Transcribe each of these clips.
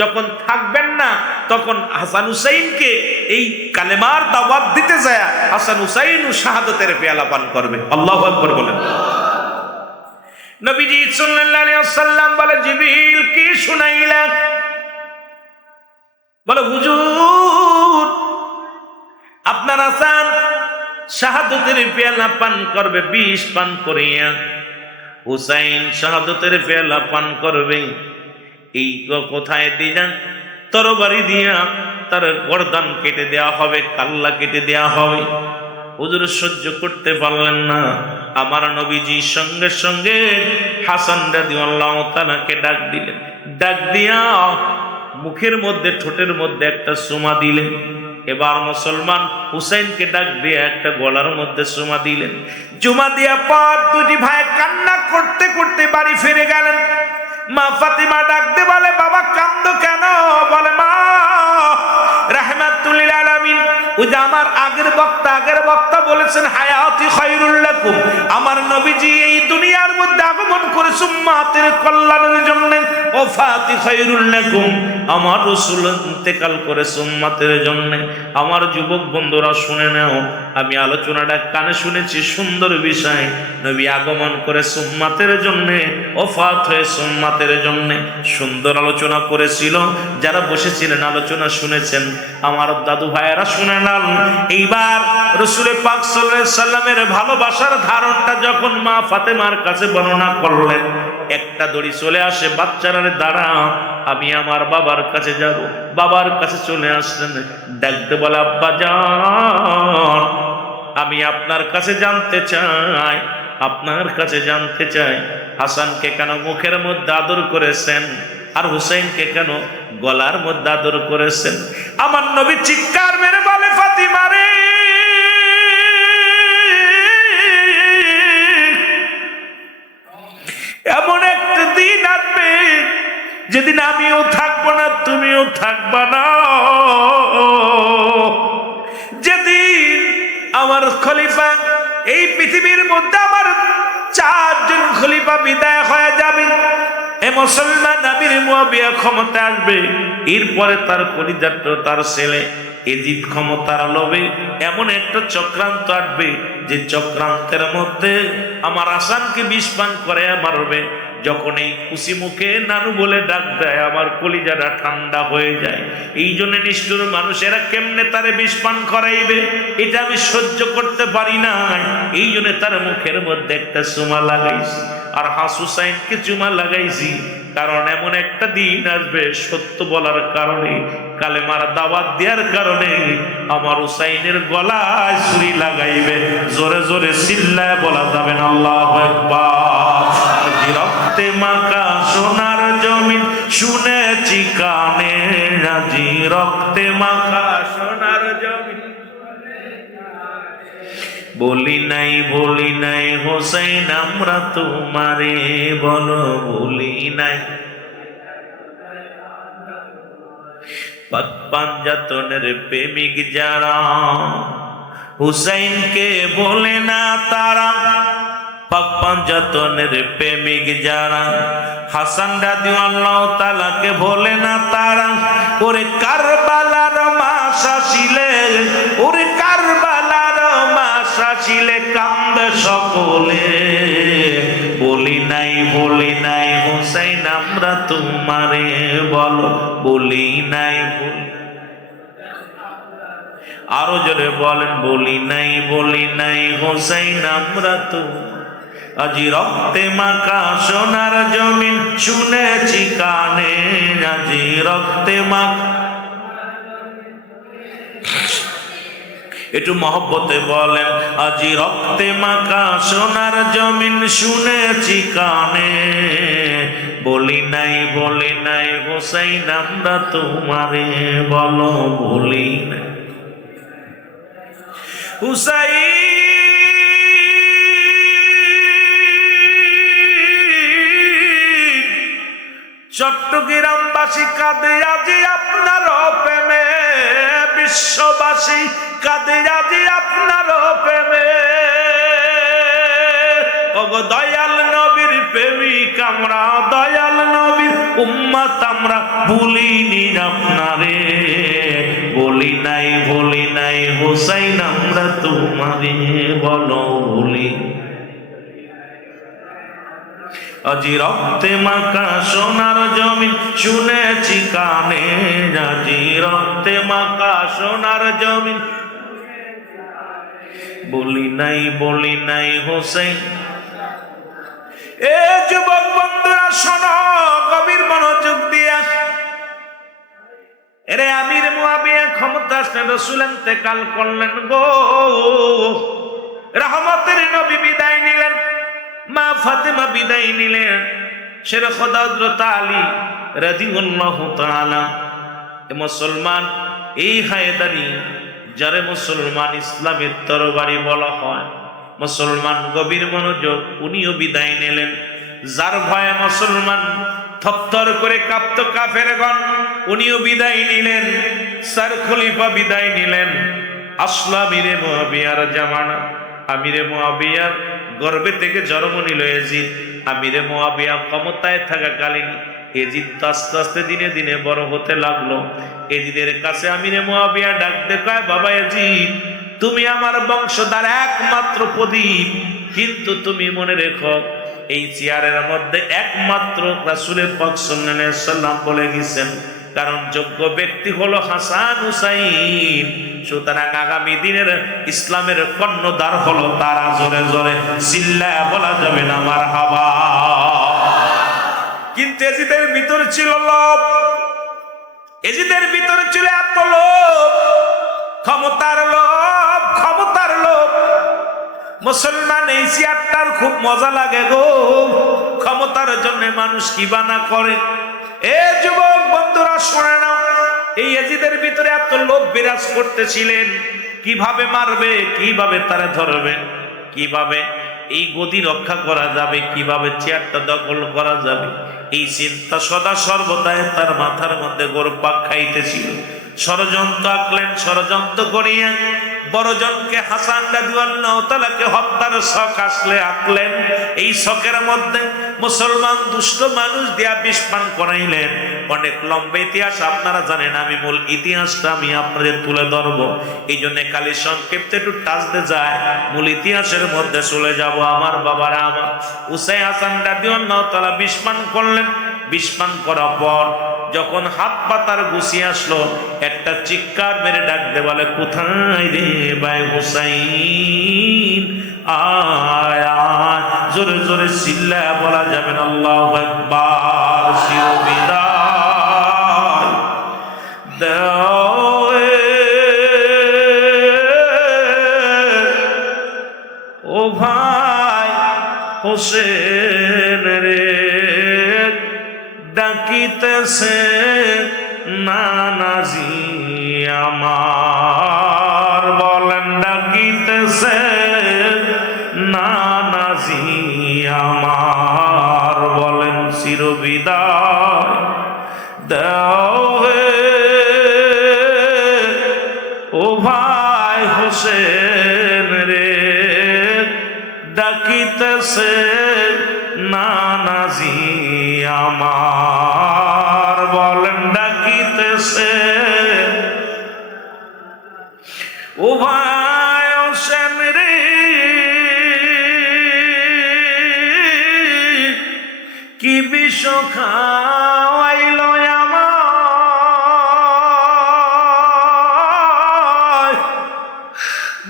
যখন থাকবেন না তখন হাসান হুসাইনকে এই কালেমার দাওয়াত দিতে যায় হাসান হুসাইন শাহাদাতের পেয়ালা পান করবে। আল্লাহু আকবার বলেন। নবীজি সাল্লাল্লাহু আলাইহি ওয়াসাল্লাম বলে, জিবরিল কি শুনাইলা? বলে, হুজুর আপনার হাসান শাহাদাতের পেয়ালা পান করবে, বিষ পান করিয়া হুসাইন শাহাদাতের পেয়ালা পান করবে। এই কোথায় দিনা? তরবারি দিয়া তার গর্দান কেটে দেয়া হবে, কাল্লা কেটে দেয়া হবে। হুজুর সহ্য করতে পারলেন না। আমার নবীজি সঙ্গে সঙ্গে হাসান রাদিয়াল্লাহু তাআলাকে ডাক দিলেন। ডাক দিয়া মুখের মধ্যে, ঠোঁটের মধ্যে একটা চুমা দিলেন। এবার মুসলমান হুসাইনকে ডাক দিয়ে একটা গলার মধ্যে চুমা দিলেন। চুমা দিয়া পর দুটি ভাই কান্না করতে করতে বাড়ি ফিরে গেলেন। মা ফাতিমা ডাকতে বলে, বাবা কান্দো কেন? বলে, মা রাহমাতুল লিল আলামিন, ওই যে আমার আগের বক্তা বলেছেন হায়াতি খায়রুল লাকুম, আমার নবীজি এই দুনিয়ার মধ্যে আগমন করেছে উম্মতের কল্যাণের জন্য, ওফাতি খায়রুল লাকুম, আমার রাসূল ইন্তেকাল করেছে উম্মতের জন্য। আমার যুবক বন্ধুরা শুনে নাও, আমি আলোচনাটা কানে শুনেছি, সুন্দর বিষয়। নবী আগমন করেছে উম্মতের জন্য, ওফাত হয়েছে উম্মতের জন্য। সুন্দর আলোচনা করেছিল, যারা বসেছিলেন আলোচনা শুনেছেন, আমার দাদু ভাইয়েরা শুনে নাল। এইবার রাসূল পাক সাল্লাল্লাহু আলাইহি সাল্লামের ভালোবাসার ধারণটা যখন মা ফাতেমার কাছে বর্ণনা করলেন, একটা দড়ি চলে আসে, বাচ্চারা দাঁড়া, আমি আমার বাবার কাছে যাব। বাবার কাছে চলে আসলেন, ডাকতে বলে, আব্বা জান, আমি আপনার কাছে জানতে চাই, আপনার কাছে জানতে চাই হাসানকে কেন মুখের মধ্যে আদর করেছেন আর হুসাইনকে কেন গলার মধ্যে আদর করেছেন? আমার নবী চিৎকার মেরে বলে, ফাতিমা রে, এমন একটা দিন আসবে যেদিন আমিও থাকবো না, তুমিও থাকবা না। যেদিন আমার খলিফা, এই পৃথিবীর মধ্যে আমার 4 জন খলিফা বিদায় হয়ে যাবে, এ মুসলমান আমির মুয়াবিয়া ক্ষমতা আসবে, এরপরে তার কলিজাত তার ছেলে এজিদ ক্ষমতার লোভে এমন একটা চক্রান্ত আসবে, যে চক্রান্তের মধ্যে আমার হাসানকে বিষ পান করে মারবে। যখন এই খুশি মুখে নানু বলে ডাক দেয়, আমার কলিজাটা ঠান্ডা হয়ে যায়। এই জন্য নিষ্ঠুর মানুষেরা কেমনে তারে বিষ পান করাইবে, এটা আমি সহ্য করতে পারি না। এই জন্য তার মুখের মধ্যে একটা চুমা লাগাইছি, আর হুসাইনকে চুমা লাগাইছি, কারণ এমন একটা দিন আসবে, সত্য বলার কারণে, কালেমার দাওয়াত দেওয়ার কারণে আমার হুসাইনের গলায় ছুরি লাগাইবে। জোরে জোরে চিল্লায় বলা যাবে না আল্লাহু আকবার। রক্তে মাখা সোনার জমিন শুনেছি কানে, আজি রক্তে মাখা সোনার জমিন, বলি নাই হোসেন আমরা তোমারে, বলো বলি নাই। পাক পাঞ্জাতনের প্রেমিক যারা হুসাইনকে বলে না তারা, পাক পাঞ্জাতনের প্রেমিক যারা হাসান রাদিয়াল্লাহু তাআলাকে বলে না তারা, ওরে কারবালার মাস আসিলে, ওরে কারবালার মাস আসিলে কান্দে সকলে, বলি নাই হোসেন আমরা তোমারে, বলো বলি নাই। আরো জোরে বলেন, বলি নাই হোসেন আমরা তো, আজি রক্তে মাখা সোনার জমিন শুনেছি কানে, আজি রক্তে মাখা। একটু মহব্বতে বলেন, আজি রক্তে মাখা সোনার জমিন শুনেছি কানে, বলি নাই হোসেন আমরা তোমারে, বলো বলি নাই। হুসাইন চট্টগ্রামবাসী কাঁদে আজি আপনার প্রেমে, বিশ্ববাসী কাঁদে আজি আপনার প্রেমে, ওগো দয়াল নবী নবীর প্রেমিক আমরা, দয়াল নবীর উম্মত আমরা, ভুলিনি আপনারে, বলি নাই হোসাইন আমরা তোমারে, বলো ভুলি। আজি রক্তে মাখা সোনার জমিন শুনেছি কানে, আজি রক্তে মাখা সোনার জমিন, বলি নাই হোসেন। এ যুবক বন্ধুরা শোনো, গভীর মনোযোগ দিয়া। এরে আমির মুআবিয়া ক্ষমতা আসলে রাসূল ইন্তেকাল করলেন গো, রহমতের নবী বিদায় নিলেন, মা ফাতেমা বিদায় নিলেন, শের খোদা হযরত আলী রাদিয়াল্লাহু তাআলা। মুসলমান এই হায়দারি, যারে মুসলমান ইসলামের তরবারি বলা হয়, মুসলমান গভীর মনোযোগ, উনিও বিদায় নিলেন। যার ভয়ে মুসলমান থরথর করে কাঁপতো কাফেরগণ, উনিও বিদায় নিলেন। স্যার খলিফা বিদায় নিলেন। আসলো আমিরে মুআবিয়ার জামানা, আমিরে মুআবিয়ার গর্ভে থেকে জন্ম নিল এজিদ। আমিরে মুআবিয়া ক্ষমতায় থাকাকালীন এজিদ আস্তে আস্তে দিনে দিনে বড় হতে লাগলো। এজিদের কাছে আমিরে মুআবিয়া ডাক দেখায়, বাবা এজিদ, তুমি আমার বংশধর একমাত্র প্রদীপ, কিন্তু তুমি মনে রেখো এই চেয়ারের মধ্যে একমাত্র রাসূলের পাক সাল্লাল্লাহু আলাইহি সাল্লাম বলে গেছেন, কারণ যোগ্য ব্যক্তি হলো হাসান হুসাইন। সুতরাং আগামী দিনের ইসলামের কর্ণধার হলো তারা। জোরে জোরে চিল্লায়া বলা যাবে না মারহাবা। কিন্তু এজিদের ভিতরে ছিল লোভ, এজিদের ভিতরে ছিল এত লোভ, ক্ষমতার লোভ, ক্ষমতার লোভ। মুসলমান এই চেয়ারটার খুব মজা লাগে গো, ক্ষমতার জন্য মানুষ কি বানা করে। এ যুবক বন্ধুরা শুনে নাও, এই এজিদের ভিতরে এত লোভ বিরাজ করতেছিলেন। কিভাবে মারবে, কিভাবে তারা ধরবে, কিভাবে এই গদি রক্ষা করা যাবে, কিভাবে চেয়ারটা দখল করা যাবে, এই চিন্তা সদা সর্বদাই তার মাথার মধ্যে ঘুরপাক খাইতেছিল। ষড়যন্ত্র আঁকলেন, ষড়যন্ত্র করিয়া বড়জনকে হাসান রাদিয়াল্লাহু তাআলাকে হত্যার শখ আসলে আঁকলেন। এই শখের মধ্যে মুসলমান দুষ্ট মানুষ দিয়া বিষ পান করাইলেন। অনেক লম্বা ইতিহাস আপনারা জানেন, আমি মূল ইতিহাসটা আমি আপনাদের তুলে ধরবো, এই জন্য খালি সংক্ষিপ্ত একটু টাচ দিয়ে যায়, মূল ইতিহাসের মধ্যে চলে যাব। আমার বাবারা, আমার হুসাইন হাসান রাদিয়াল্লাহু তাআলা বিষ পান করলেন। বিষ পান করার পর যখন হাত পাতার গুছিয়ে আসলো, একটা চিৎকার মেরে ডাক দে, বলে কোথায় রে ভাই হুসাইন, আয় আয়। জোরে জোরে চিল্লায়া বলা যাবে না আল্লাহু আকবার। শিরবিদায় দাও ও ভাই হোসেন রে, ডাকিতেছে নানাজি আমার, বলেন ডাকিতেছে নানাজি আমার, বলেন চিরবিদায় দাও হে ও ভাই হোসেন রে, ডাকিতেছে নানাজি আমার, বলেন ডাকিতেছে ও ভাই হোসেন রে, কি বিষ খাওয়াইল আমার,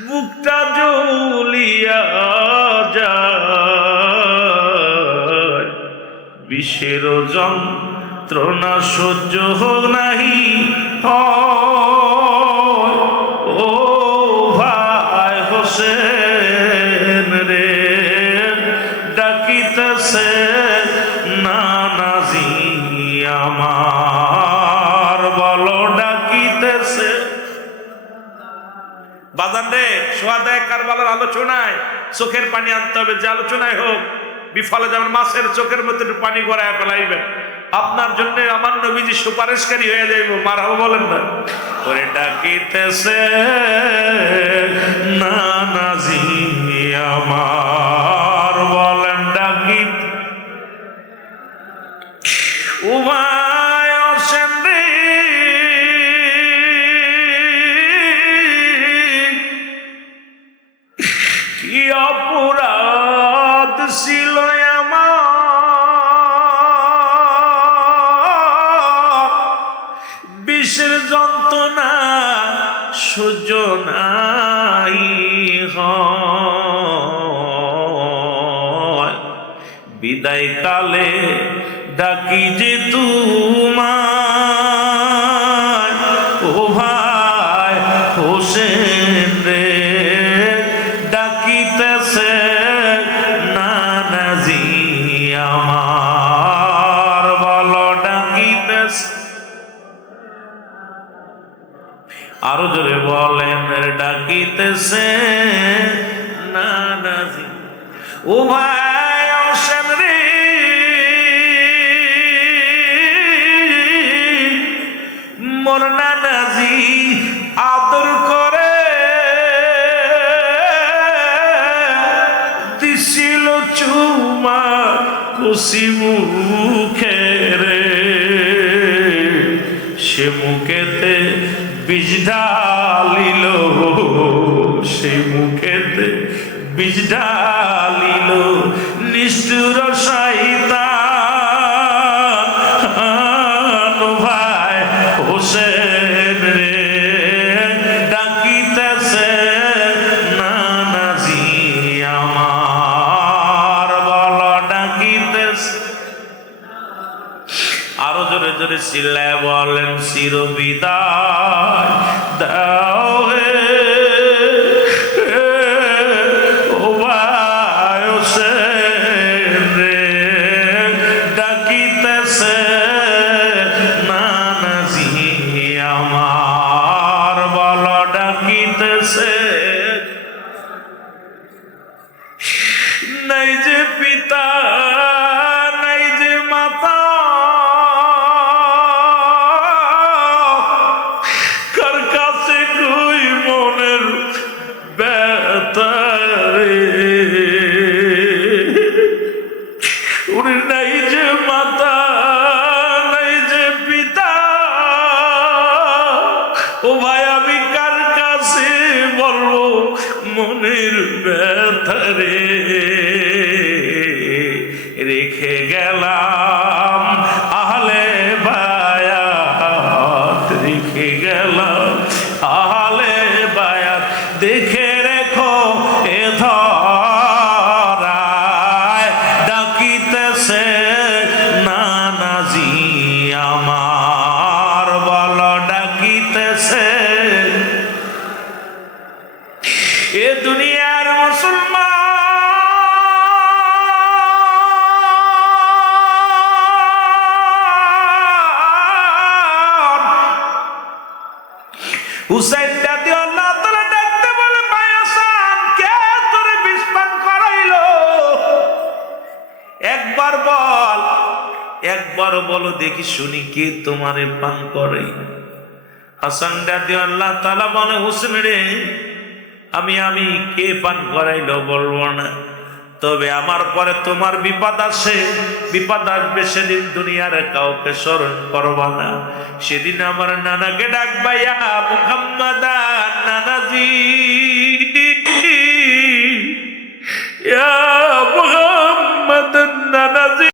বুকটা জ্বলিয়া যায়, বিষের যন্ত্রণা সহ্য হোক নাহি ও ভাই হোসেন রে, ডাকিতেছে নানাজি আমার, বলো ডাকিতেছে। বাজান রে, সোহাদায়ে কারবালার আলোচনায় চোখের পানি আনতে হবে, যে আলোচনায় হোক বিফলে যেমন মাছের চোখের মধ্যে একটু পানি গড়ায় ফেলাইবেন। আপনার জন্য আমার নবীজি সুপারিশকারী হয়ে যাইব, মারহাবা বলেন না। ওরে ডাকিতেছে নানাজি আমার, বলেন ডাকিত বিষের যন্ত্রণা সহ্য নাই হয়, বিদায় কালে ডাকি যে তোমার, ও ভাই হোসেন রে, ডাকিতেছে নানাজি আমার, বলো ডাকিতেছে, আরো জোরে বলেন ডাকিতেছে নানাজি, ও ভাই হোসেন রে, মোর নানাজি আদর করে দিছিল চুমা কুসি মুখে রে, সে মুখেতে বিষ ঢালিল, সে মুখেতে বিষ ঢালিল, নিষ্ঠুর শয়তান ভাই হোসেন রে, ডাকিতেছে নানাজি আমার, বল ডাকিতেছে, আরো জোরে জোরে চিল্লায় বলেন চির বিদায় দাও হে, ও ভাই হোসেন রে, ডাকিতেছে নানাজি আমার, বল ডাকিতেছে, নাই যে পিতা নাই যে মাতা, কার কাছে কই মনের ব্যথা রে, উনি নাই যে মাতা নাই যে পিতা, ও ভাই আমি কার কাছে বলবো মনের ব্যথা রে, রেখে গেলাম আহলে বায়াত, রেখে গেলাম আহলে বায়াত, দেখে রেখো এ ধরায়, ডাকিতেছে নানাজি আমার, বল ডাকিতেছে, এ দুনিয়ার মুসলমান হুসাইন রাদিয়াল্লাহু তাআলা ডাকতে বলে ভাই হাসান, কে তোরে বিষ পান করাইলো, একবার বল, একবার বলো দেখি শুনি কে তোমারে পান করে। হাসান রাদিয়াল্লাহু তাআলা বলে হোসেন রে, আমি কে পান করাইলো বলবো না, তবে আমার পরে তোমার বিপদ আসে, বিপদ আসবে সেদিন দুনিয়ার কাউকে স্মরণ করবা না, সেদিন আমার নানাকে ডাকবা ইয়া মুহাম্মাদা নানাজি, ইয়া মুহাম্মাদ নানাজি।